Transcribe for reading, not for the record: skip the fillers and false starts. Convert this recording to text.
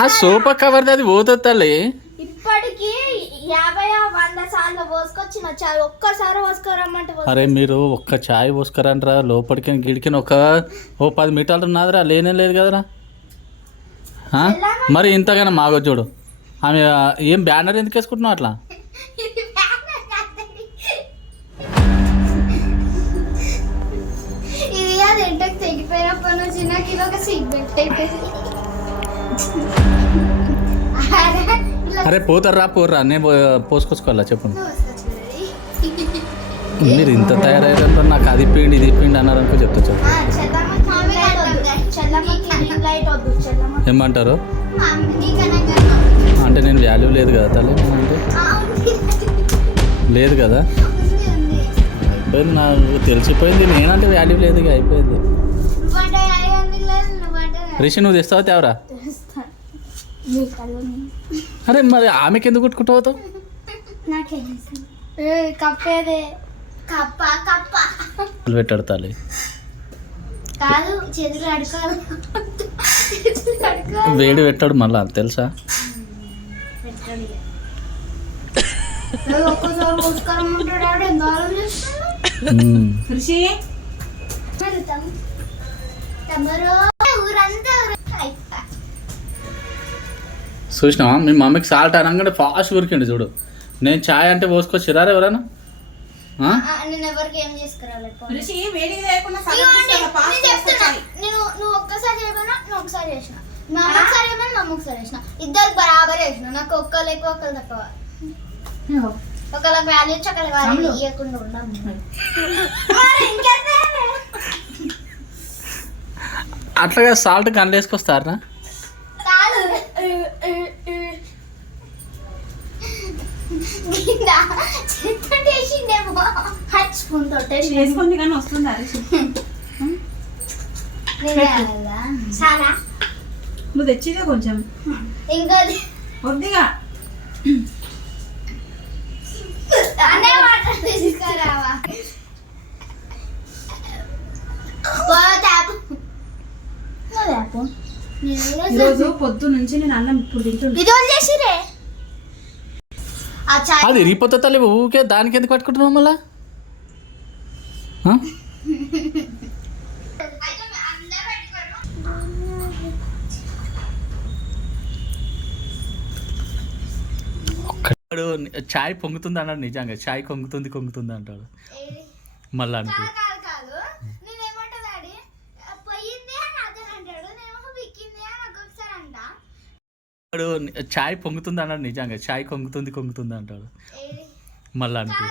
ఆ సోఫా కవర్ది అది పోతుంది తల్లి. ఇప్పటికి 50-100 సార్లు పోసుకొచ్చిన చాయ్ ఒక్కసారి పోసుకురమ్మంటే అరే మీరు ఒక్క చాయ్ పోసుకురంటరా లోపలికి గిడికిన ఒక 10 మీటర్లు ఉన్నదిరా, లేనే లేదు కదరా. మరి ఇంతగానో మాగో చూడు. ఆమె ఏం బ్యానర్ ఎందుకు వేసుకుంటున్నావు అట్లా? ఇది అది ఎంటకు తెగిపోయినప్పటి నుంచి నాకు ఇది ఒక సీక్రెట్ అయిపోయింది. అరే పోతారా పోర్రా, నేను పోసుకొచ్చుకోవాలా చెప్పు. మీరు ఇంత తయారయ్యారంటే నాకు అది పిండి ఇది పిండి అన్నారు అనుకో చెప్తా చెప్పు. ఏమంటారు అంటే నేను వాల్యూ లేదు కదా తల్లి, అంటే లేదు కదా, అయిపోయింది నాకు తెలిసిపోయింది. నేనంటే వాల్యూ లేదు, ఇక అయిపోయింది. రిషి నువ్వు తెస్తావా తేవరా? అరే మరి ఆమెకి ఎందుకు కొట్టుకుంటావు? కప్పేదే కప్ప కప్ప పెట్టాడు తల్లి కాదు, చేతులు అడుకోవాలి. వేడి పెట్టాడు మళ్ళా తెలుసా. ఒక్కసారి పోసుకరమ్మంటాడు ఎంత చూసినావా మీ మమ్మీకి సాల్ట్ అనగానే ఫాస్ట్ ఉరికిండి చూడు. నేను ఛాయ్ అంటే పోసుకొచ్చిరారా ఎవరైనా? నేను ఎవరికి ఏం చేసుకురాలేదు. నువ్వు ఒక్కసారి చేయమన్నా నువ్వు ఒకసారి చేసిన, మా అమ్మ ఒకసారి చేయమని మా అమ్మ ఒకసారి చేసిన, ఇద్దరు బరాబర్ చేసిన. నాకు ఒక్కరు ఎక్కువ ఒకరు తక్కువ, ఒకళ్ళకి వాల్యూ ఇచ్చి ఒకళ్ళకి వాల్యూ ఇవ్వకుండా ఉన్నాము. అట్లాగా సాల్ట్ గంటలు వేసుకొస్తారా? నువ్వు తెచ్చిదే కొంచెం ఇంకా కొద్దిగా అనే వాటర్ తీసుకురావా. ఈరోజు పొద్దు నుంచి నేను అన్నం ఇప్పుడు తింటున్నా. ఇది చేసిరే అది ఇరిగిపోతా తల్లి, ఊకే దానికి ఎందుకు పట్టుకుంటున్నావు మళ్ళా? ఒక్కడు చాయ్ పొంగుతుంది అన్నాడు, నిజంగా చాయ్ కొంగుతుంది అంటాడు మళ్ళా అనుకో. చాయ్ పొంగుతుంది అన్నాడు, నిజంగా చాయ్ కొంగుతుంది అంటాడు మళ్ళా అనుకో.